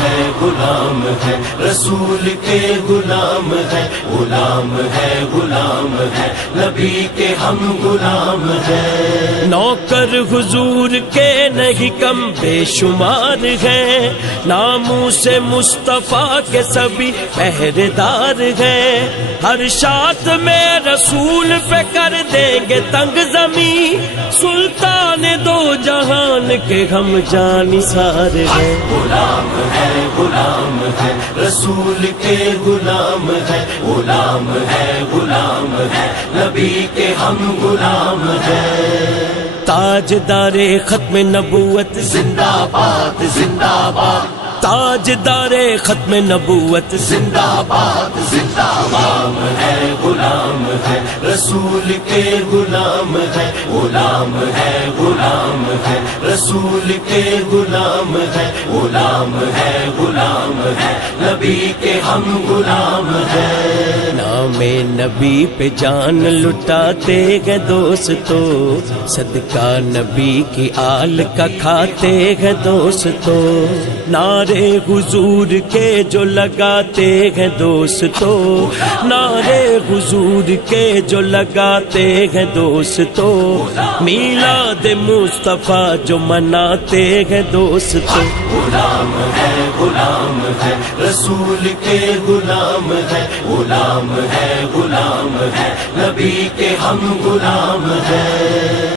ہے غلام ہے، رسول کے غلام ہے، غلام ہے غلام ہے، نبی کے ہم غلام ہیں۔ نوکر حضور کے نہیں کم بے شمار ہیں، ناموں سے مصطفیٰ کے سبھی پہرے دار ہیں، ہر شات میں رسول پہ کر دیں گے تنگ زمین، سلطان دو جہان کے ہم جانثار ہیں۔ غلام ہے غلام ہے، رسول کے غلام ہے، غلام ہے غلام ہے، نبی کے ہم غلام ہیں۔ تاجدار ختم نبوت زندہ باد زندہ باد، تاجدار ختم نبوت زندہ باد زندہ باد ہے، غلام ہے، رسول کے غلام ہے، غلام ہے غلام ہے، رسول کے غلام ہے، غلام ہے غلام ہے، نبی کے ہم غلام ہیں۔ نام نبی پہ جان لٹاتے ہیں دوستو، صدقہ نبی کی آل کا کھاتے ہیں دوستو، نعرے حضور کے جو لگاتے ہیں دوستو، نعرے حضور کے جو لگاتے ہیں دوستو، میلاد مصطفیٰ جو مناتے ہیں دوستو۔ غلام ہے غلام ہے، رسول کے غلام ہے، غلام ہے غلام ہے، نبی کے ہم غلام ہیں۔